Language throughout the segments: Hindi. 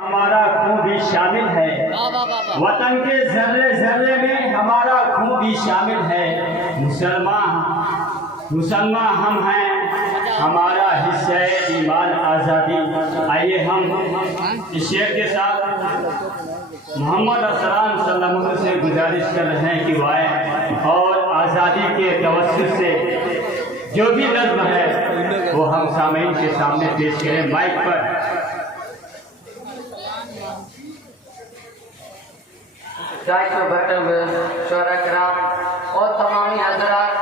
हमारा खून भी शामिल है, वतन के जर्रे जर्रे में हमारा खून भी शामिल है। मुसलमान हम हैं, हमारा हिस्सा है ईमान आज़ादी। आइए हम इस शेर के साथ मोहम्मद अस्सलाम सल्लल्लाहु अलैहि वसल्लम से गुजारिश कर रहे हैं कि वाए और आज़ादी के तवस्सुत से जो भी नज़्म है वो हम सामीन के सामने पेश करें माइक पर। जायज़ में बैठे हुए शोहरा किराम और तमामी हज़रात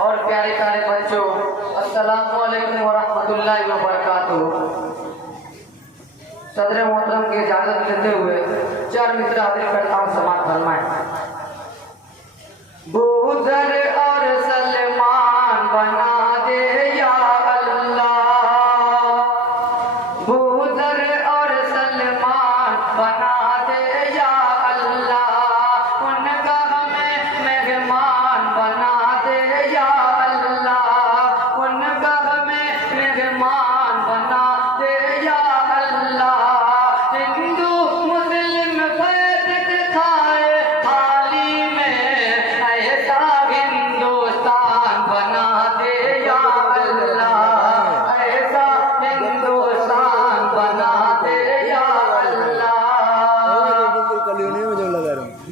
और प्यारे प्यारे बच्चों, अस्सलामु अलैकुम व रहमतुल्लाहि व बरकातुहू। सदर मोहतरम की इजाज़त लेते हुए चार मित्र हाजिर करता हूँ, समाअत फरमाएं। बूज़र और सलमान बना दे या अल्लाह, बूज़र और सलमान बना दे या अल्लाह, उनका हमें मेहमान बना दे या अल्लाह, उनका हमें मेहमान बना दे या अल्लाह। हिंदू मुस्लिम बैठ खाए थाली में, ऐसा हिंदुस्तान बना दे या अल्लाह, ऐसा हिंदुस्तान बना दे या अल्लाह।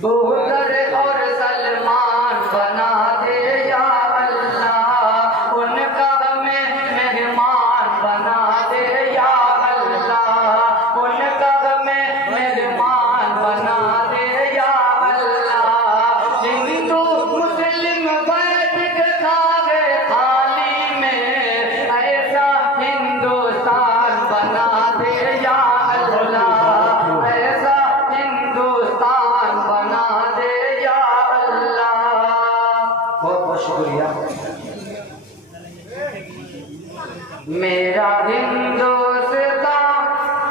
बूज़र और सलमान बना दे या अल्लाह, उनका हमें मेहमान बना दे या अल्लाह, उनका हमें मेहमान बना दे या अल्लाह। हिंदू मुस्लिम बैठ के खाए थाली में, ऐसा हिंदुस्तान बना दे या अल्लाह, ऐसा हिंदुस्तान बना दे या अल्लाह। बहुत बहुत शुक्रिया। मेरा हिंदुस्तान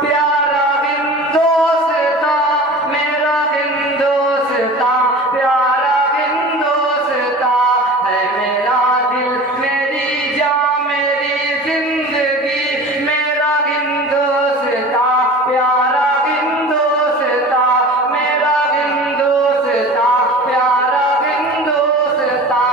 प्यारा हिंदुस्तान, मेरा हिंदुस्तान प्यारा हिंदुस्तान है। मेरा दिल मेरी जान मेरी जिंदगी, मेरा हिंदुस्तान प्यारा हिंदुस्तान, मेरा हिंदुस्तान प्यारा हिंदुस्तान।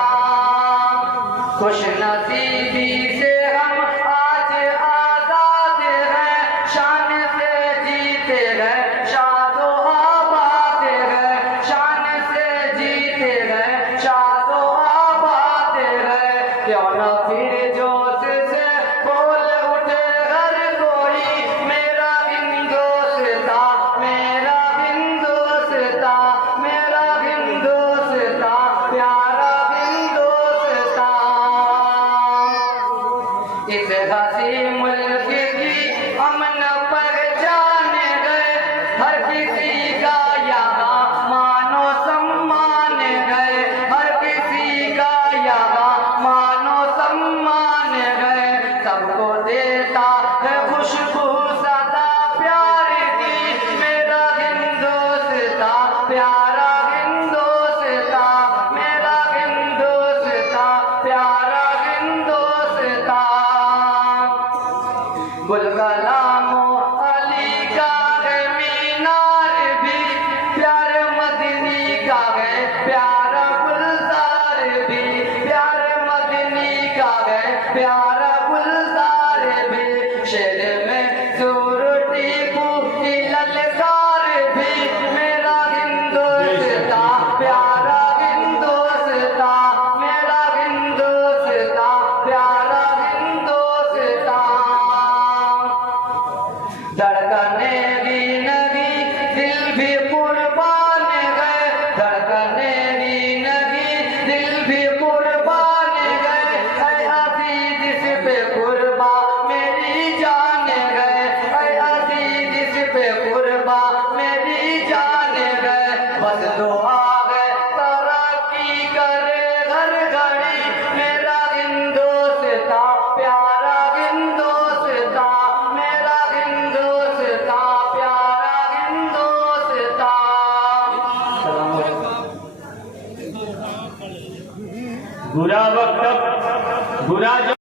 खुश नसीबी से हम आज आजाद हैं, शान से जीते हैं, शादो आबाद हैं, शान से जीते हैं, शादो आबाद हैं। क्यों न फिर जोश से बोल उठे हर कोई, मेरा हिंदुस्तान, मेरा हिंदुस्तान, मेरा हिंदुस्तान प्यारा हिंदुस्तान। इस हसी मुल्क की अमन पहचान गए, हर किसी का यहाँ मानो सम्मान गए, हर किसी का यहाँ मानो सम्मान गए। सबको देता है खुशबू सदा प्यार की, मेरा हिंदुस्तान प्यारा हिंदुस्तान, मेरा हिंदुस्तान प्यारा हिंदुस्तान। गुलगलामो अली का है मीनार भी, प्यारे मदनी का है प्यारा गुलजार भी, प्यारे मदनी का है प्यारा गुलजार भी। शेर में सूरती की ललकार भी, मेरा हिंदुस्तान प्यारा हिंदुस्तान, मेरा हिंदुस्तान प्यारा हिंदुस्तान। धड़कने भी नहीं दिल भी कुर्बान गए, धड़कने भी नहीं दिल भी कुर्बान गए। ऐ अजीज इस पे कुर्बान मेरी जान गए, ऐ अजीज इस पे कुर्बान मेरी जान गए। बस दुआ है तरक्की करे हर घड़ी, मेरा हिंदुस्तान प्यारा हिंदुस्तान।